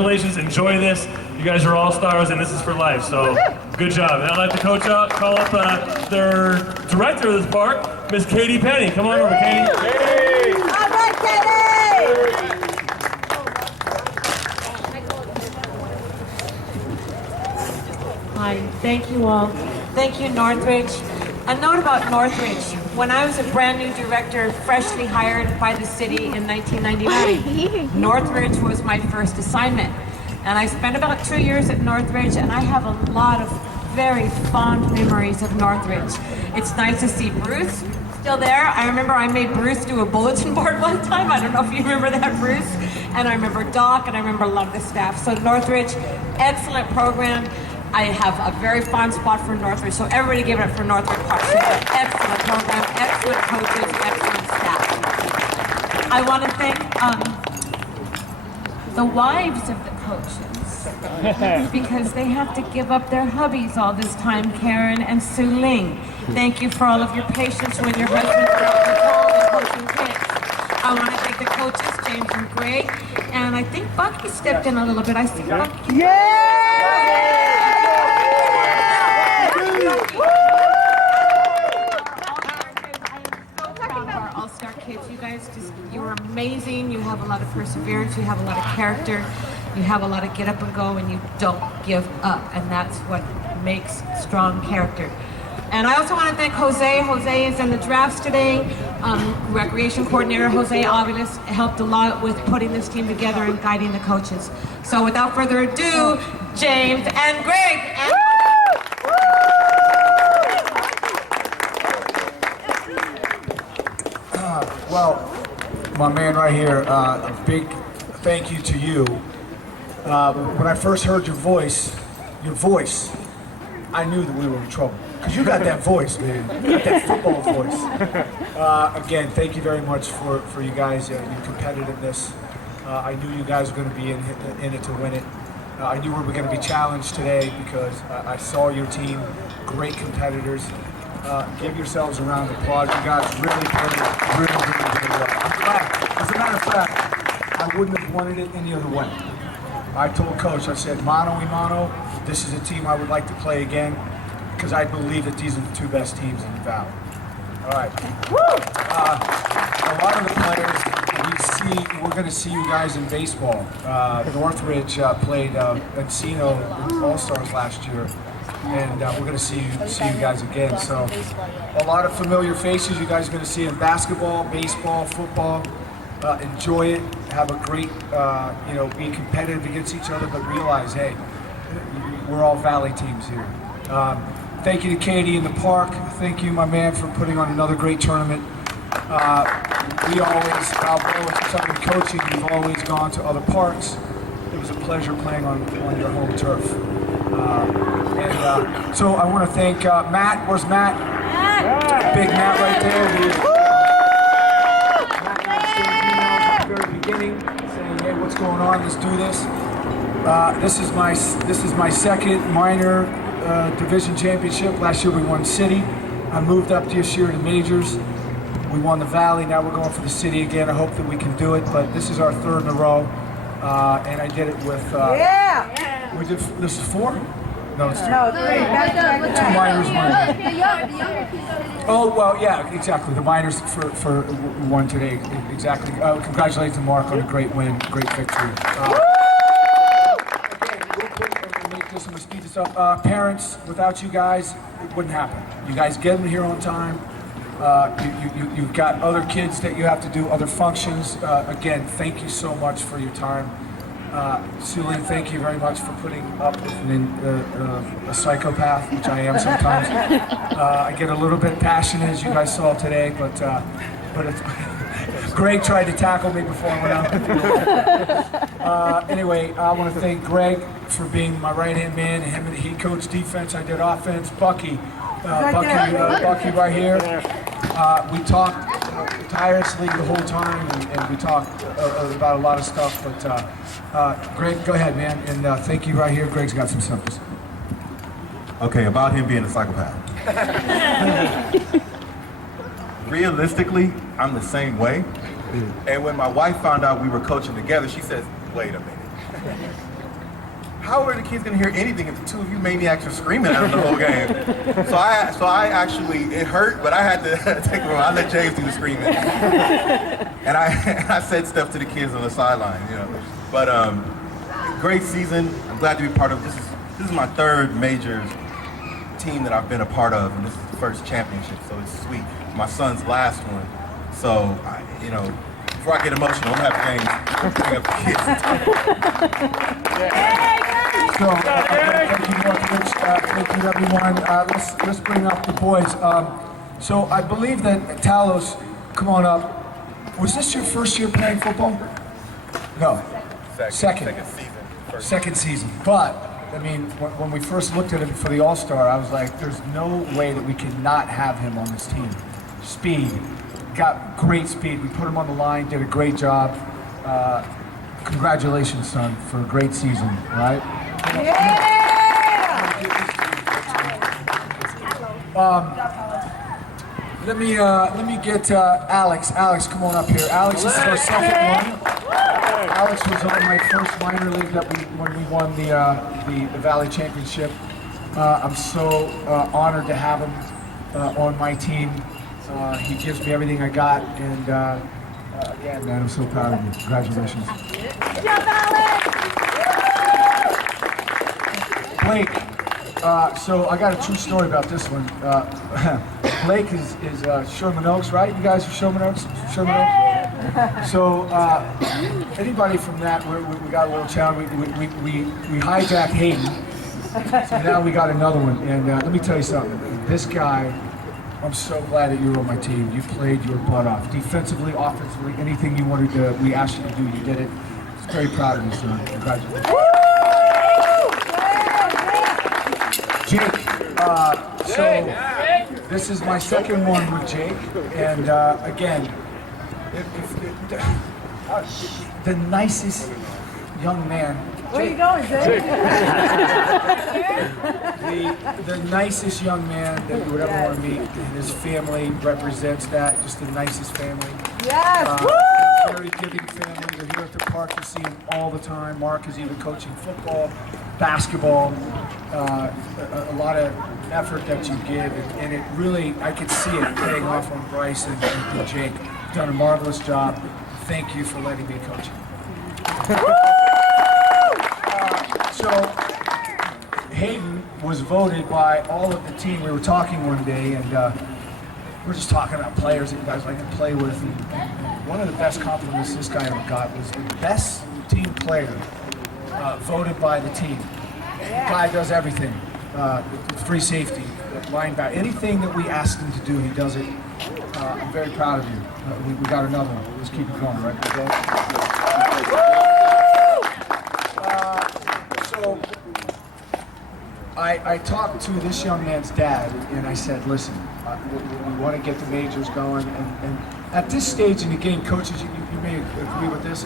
congratulations, enjoy this. You guys are all stars and this is for life, so good job. And I'd like to call up their director of this park, Miss Katie Penny. Come on over, Katie. Hey. All right, Katie! Hi, thank you all. Thank you, Northridge. A note about Northridge. When I was a brand new director, freshly hired by the city in 1999, Northridge was my first assignment. And I spent about 2 years at Northridge, and I have a lot of very fond memories of Northridge. It's nice to see Bruce still there. I remember I made Bruce do a bulletin board one time. I don't know if you remember that, Bruce. And I remember Doc, and I remember a lot of the staff. So Northridge, excellent program. I have a very fond spot for Northridge, so everybody give it up for Northridge Park. Excellent program, excellent coaches, excellent staff. I want to thank the wives of the coaches, because they have to give up their hubbies all this time, Karen and Sue Ling. Thank you for all of your patience when your husbands are out in the cold and coaching kids. I want to thank the coaches, James and Greg, and I think Bucky stepped in a little bit. I see Bucky. Yeah! All-star kids, you guys you're amazing. You have a lot of perseverance, you have a lot of character, you have a lot of get up and go, and you don't give up, and that's what makes strong character. And I also want to thank Jose. Jose is in the drafts today. Recreation coordinator Jose Aviles helped a lot with putting this team together and guiding the coaches. So without further ado, James and Greg. And well, my man right here, a big thank you to you. When I first heard your voice, I knew that we were in trouble. Because you got that voice, man. You got that football voice. Again, thank you very much for you guys, your competitiveness. I knew you guys were going to be in it to win it. I knew we were going to be challenged today because I saw your team, great competitors. Give yourselves a round of applause. You guys really played really well. I'm glad. As a matter of fact, I wouldn't have wanted it any other way. I told Coach, I said, mano y mano, this is a team I would like to play again because I believe that these are the two best teams in the Valley. All right. A lot of the players, we're going to see you guys in baseball. Northridge played Encino All-Stars last year. And we're going to see you guys again. So a lot of familiar faces you guys are going to see in basketball, baseball, football. Enjoy it. Have a great, be competitive against each other, but realize, hey, we're all Valley teams here. Thank you to Katie in the park. Thank you, my man, for putting on another great tournament. We always, Balboa, since I've been coaching, we've always gone to other parks. It was a pleasure playing on your home turf. So I want to thank Matt. Where's Matt? Big Matt right there. Matt at the very beginning, saying, "Hey, what's going on? Let's do this." This is my second minor division championship. Last year we won city. I moved up this year to majors. We won the Valley. Now we're going for the city again. I hope that we can do it. But this is our third in a row, and I did it with. We did. This is four. No, it's two. No, three. Two minors, one. Oh, well, yeah, exactly. The minors for one today, exactly. Congratulations to Mark on a great win, great victory. Again, real quick, I'm going to make this, I'm going to speed this up. Parents, without you guys, it wouldn't happen. You guys get them here on time. You've got other kids that you have to do, other functions. Again, thank you so much for your time. Sulin, thank you very much for putting up with a psychopath, which I am sometimes. I get a little bit passionate, as you guys saw today, but it's Greg tried to tackle me before I went out the field. Anyway, I want to thank Greg for being my right-hand man. He coached defense, I did offense. Bucky right here. We talked tirelessly the whole time, and we talked about a lot of stuff, but Greg, go ahead, man, and thank you right here. Greg's got some samples. Okay, about him being a psychopath. Realistically, I'm the same way, and when my wife found out we were coaching together, she says, wait a minute. how are the kids gonna hear anything if the two of you maniacs are screaming at them the whole game? So I actually, it hurt, but I had to take them. I let James do the screaming, and I said stuff to the kids on the sideline, you know. But great season. I'm glad to be part of this. This is my third major team that I've been a part of, and this is the first championship, so it's sweet. My son's last one, so you know. Before I get emotional, I'm having games. So, thank you, Northridge. Thank you, everyone. Let's bring up the boys. So I believe that Talos, come on up. Was this your first year playing football? No. Second season. But I mean, when we first looked at him for the All-Star, I was like, there's no way that we cannot have him on this team. Speed. Got great speed. We put him on the line, did a great job. Congratulations, son, for a great season, right? Yeah! Let me get Alex. Alex, come on up here. Alex, this is our second one. Alex was on my first minor league when we won the Valley Championship. I'm so honored to have him on my team. He gives me everything I got, and again, man, I'm so proud of you. Congratulations. Good job, Alex! Blake, so I got a true story about this one. Blake is Sherman Oaks, right? You guys are Sherman Oaks? So anybody from that, we got a little challenge. We hijacked Hayden, so now we got another one. And let me tell you something. This guy, I'm so glad that you were on my team. You played your butt off. Defensively, offensively, anything you wanted to, we asked you to do, you did it. I'm very proud of you, son. Congratulations. Jake, so this is my second one with Jake, and again, the nicest young man. Where you going, Jake? The nicest young man that you would ever want to meet, and his family represents that, just the nicest family. Yes! Very giving family. They're here at the park. You see him all the time. Mark is even coaching football, basketball, a lot of effort that you give, and it really, I could see it paying off on Bryce and Jake. You've done a marvelous job. Thank you for letting me coach you. So, Hayden was voted by all of the team. We were talking one day, and we were just talking about players that you guys like to play with. And one of the best compliments this guy ever got was the best team player voted by the team. The guy does everything. Free safety, linebacker, anything that we asked him to do, he does it. I'm very proud of you. We got another one. Let's keep it going, right? So I talked to this young man's dad, and I said, listen, we want to get the majors going. And at this stage in the game, coaches, you may agree with this,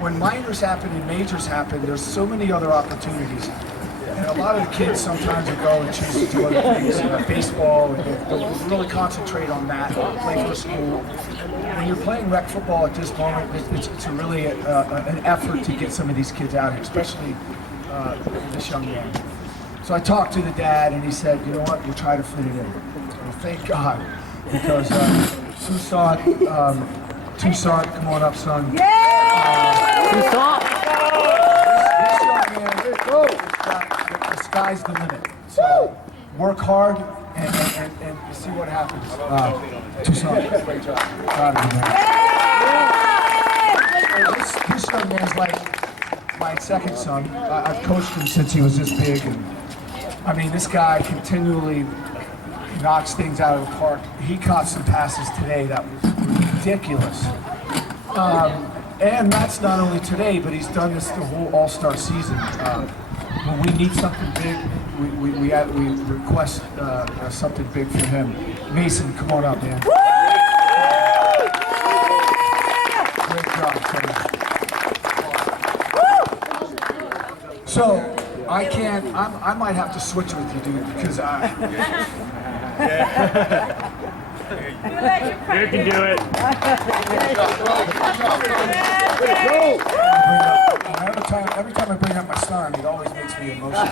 when minors happen and majors happen, there's so many other opportunities. And a lot of the kids sometimes will go and choose to do other things, baseball, and they'll really concentrate on that, play for school. When you're playing rec football at this moment, it's really an effort to get some of these kids out here, especially this young man. So I talked to the dad, and he said, you know what, we'll try to fit it in. Well, thank God, because Tucson, come on up, son. Yeah! Tucson! This young man, the sky's the limit. So work hard and see what happens. Tucson, great job. Proud of you, man. This young man's like my second son. I've coached him since he was this big, and I mean, this guy continually knocks things out of the park. He caught some passes today that was ridiculous. And that's not only today, but he's done this the whole All-Star season. When we need something big, we request something big for him. Mason, come on up, man. Great job, son. So, I might have to switch with you, dude, because You can do it. I have a every time I bring up my son, it always makes me emotional.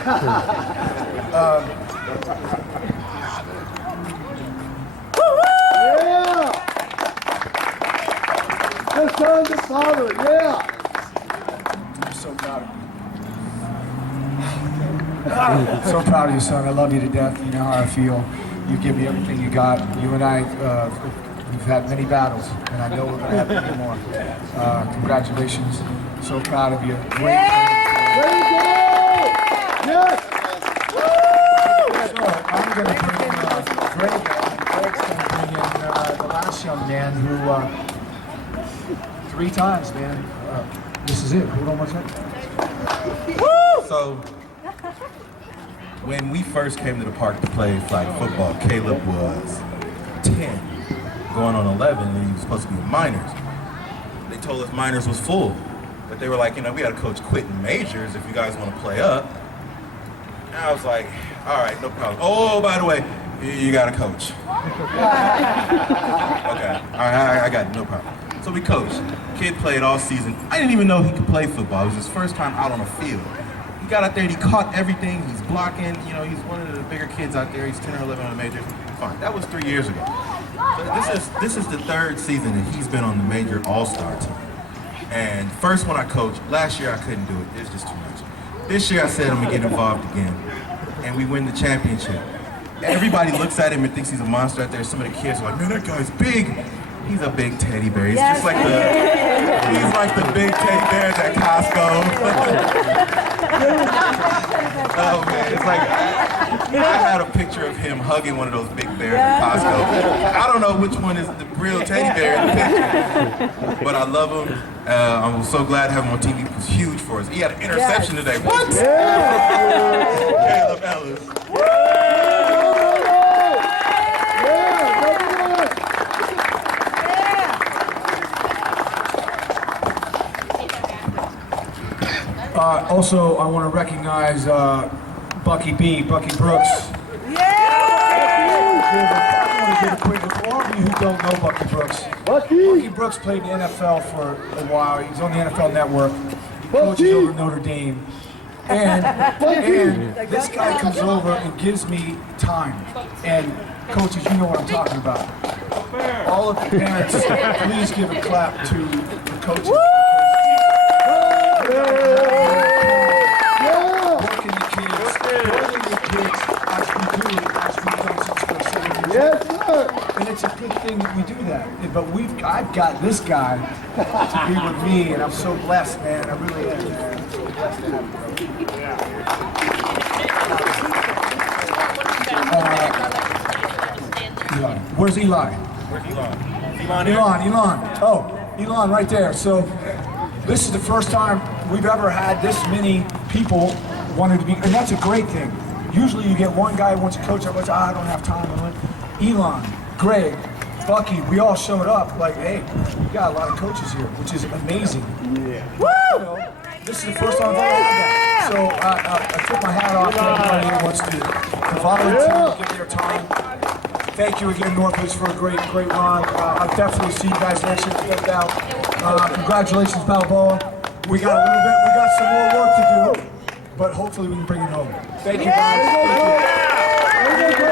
Yeah! The son, the father, yeah! I'm so proud of you. So proud of you, son. I love you to death. You know how I feel. You give me everything you got. You and I, we've had many battles, and I know we're going to have many more. Congratulations. So proud of you. Great. There you go! Yes! So I'm going to bring Greg. Greg's going to bring in the last young man who, 3 times, man. This is it. Hold on one second. So, when we first came to the park to play flag football, Caleb was 10, going on 11, and he was supposed to be with minors. They told us minors was full, but they were like, you know, we got a coach quitting majors if you guys want to play up. And I was like, all right, no problem. Oh, by the way, you got a coach. Okay, all right, I got it, no problem. So we coached. Kid played all season. I didn't even know he could play football. It was his first time out on the field. He got out there and he caught everything. He's blocking. You know, he's one of the bigger kids out there. He's 10 or 11 on the majors. Fine. That was 3 years ago. So this is the 3rd season that he's been on the major all-star team. And first one I coached, last year I couldn't do it. It's just too much. This year I said I'm gonna get involved again. And we win the championship. Everybody looks at him and thinks he's a monster out there. Some of the kids are like, man, that guy's big. He's a big teddy bear. He's just like he's like the big teddy bears at Costco. Oh man, it's like I had a picture of him hugging one of those big bears at Costco. I don't know which one is the real teddy bear in the picture, but I love him. I'm so glad to have him on TV. It was huge for us. He had an interception today. What? Caleb Ellis. Also, I want to recognize Bucky Brooks. I want to give a quick, for all of you who don't know Bucky Brooks. Bucky Brooks played in the NFL for a while. He's on the NFL Network. He coaches over Notre Dame. And this guy comes over and gives me time. And coaches, you know what I'm talking about. All of the parents, please give a clap to the coaches. Yes, sir. And it's a good thing that we do that. But I've got this guy to be with me, and I'm so blessed, man. I really am. Man. I'm so blessed to have you. Eli. Where's Eli? Where's Elon? Elon. Oh, Elon right there. So this is the first time we've ever had this many people wanted to be, and that's a great thing. Usually you get one guy who wants to coach, I don't have time. Elon, Greg, Bucky, we all showed up like, hey, we got a lot of coaches here, which is amazing. Yeah. Woo! You know, this is the first time I've ever had that. So I took my hat off to everybody who wants to volunteer, give their time. Thank you again, Northridge, for a great run. I'll definitely see you guys next year. Get out. Congratulations, Balboa. We got some more work to do, but hopefully we can bring it home. Thank you, guys. Thank you.